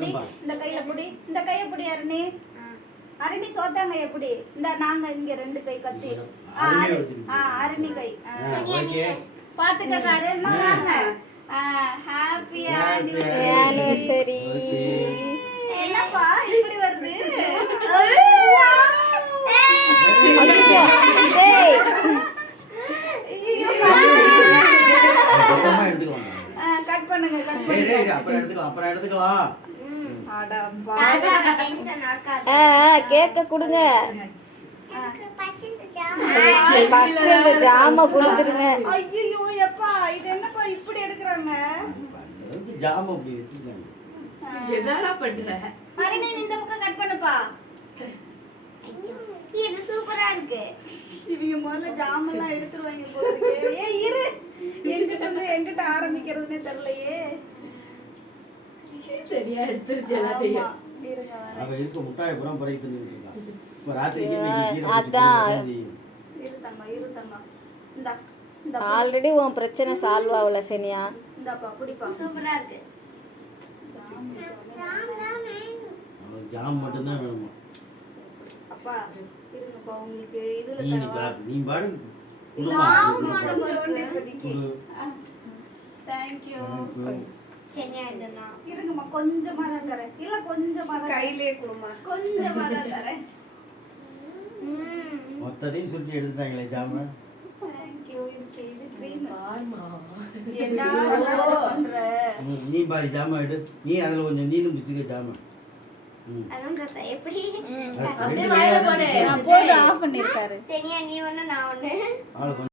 புடி, இந்த கையில புடி, இந்த கைய புடி அருணி. அருணி சோத்தாங்க எப்படி? இந்த நாங்க இங்க 2 கை கத்தி. அருணி கை. பாத்துக்கங்க அருண் வாங்க. Happy anniversary. என்னப்பா இப்படி வருது? கட் பண்ணுங்க கட் பண்ணுங்க. அப்புறம் எடுத்துக்கலாம். கேக்க கொடுங்க. ஃபர்ஸ்ட் இந்த ஜாம கொடுத்துருங்க. ஐயோ எப்பா இது என்னப்பா இப்படி எடுக்கறாங்க? ஜாம அப்படி வெச்சிட்டாங்க. என்னடா பண்ற? அருணி இந்த பக்கம் கட் பண்ணுப்பா. இது சூப்பரா இருக்கு. இவங்க முதல்ல ஜாமெல்லாம் எடுத்துருவாங்க போல இருக்கு. ஏய் இரு. எங்கிட்ட ஆரம்பிக்கிறதுனே தெரியலையே. சரியா எடுத்துருச்சு எல்லாத்தையும். அவ இருக்க முட்டாய் புறம் பறை தின்னுட்டு இருக்கா. இப்ப ராத்திரிக்கு கீரை அதான் இரு தங்க. இந்த ஆல்ரெடி உன் பிரச்சனை சால்வ் ஆகல சனியா. இந்தப்பா புடிப்பா. சூப்பரா இருக்கு. ஜாம் மட்டும் தான் வேணுமா? அப்பா இருங்கப்பா உங்களுக்கு இதுல நீ பாடு. Thank you. இருங்கம்மா கொஞ்சமா தான் தரேன். இல்ல கொஞ்சமா தான் கையிலே குடுமா. கொஞ்சமா தான் தரேன். மொத்தத்தையும் சுத்தி எடுத்துட்டாங்களே ஜாம. Thank you. இது க்ரீம் பாருமா. என்ன பண்ற? நீ பாதி ஜாம எடு. நீ அதுல கொஞ்சம் நீனும் பிச்சுக்க ஜாம. அதான் கத்த எப்படி? அப்படியே வாயில போடு. நான் போடு ஆஃப் பண்ணிருக்காரு. சரியா நீ ஒண்ணு நான் ஒண்ணு.